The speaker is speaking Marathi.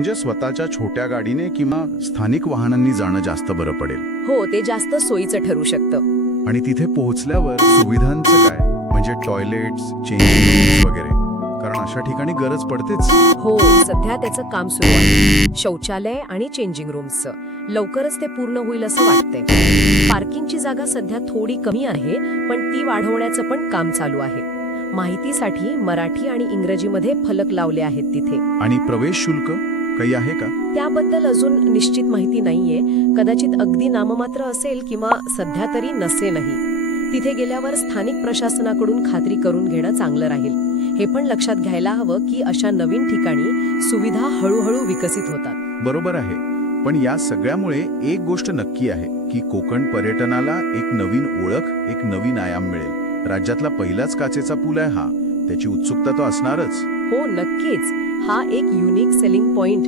म्हणजे स्वतःच्या छोट्या गाडीने किंवा स्थानिक वाहनांनी जाणं जास्त बरं पडेल. हो ते जास्त सोयीचं ठरू शकतं. आणि तिथे पोहोचल्यावर सुविधांचं काय? म्हणजे टॉयलेट्स चेंजिंग वगैरे. कारण अशा ठिकाणी गरज पडतेच. हो सध्या त्याचं काम सुरू आहे. शौचालय आणि चेंजिंग रूम्सचं लवकरच ते पूर्ण होईल असं वाटतंय. पार्किंगची जागा सध्या थोडी कमी आहे पण ती वाढवण्याचं पण काम चालू आहे. माहितीसाठी मराठी आणि इंग्रजीमध्ये फलक लावले आहेत तिथे. आणि प्रवेश शुल्क? काही आहे का? त्याबद्दल अजून निश्चित माहिती नाहीये. कदाचित अगदी नाममात्र असेल किंवा सध्या तरी नसे नाही तिथे गेल्यावर स्थानिक प्रशासनाकडून खात्री करून घेणं चांगलं राहील. हे पण लक्षात घ्यायला हवं की अशा नवीन ठिकाणी सुविधा हळूहळू विकसित होतात. बरोबर आहे. पण या सगळ्यामुळे एक गोष्ट नक्की आहे की कोकण पर्यटनाला एक नवीन ओळख एक नवीन आयाम मिळेल. राज्यातला पहिलाच काचेचा पूल आहे हा. त्याची उत्सुकता तो असणारच. हो नक्कीच. हा एक युनिक सेलिंग पॉइंट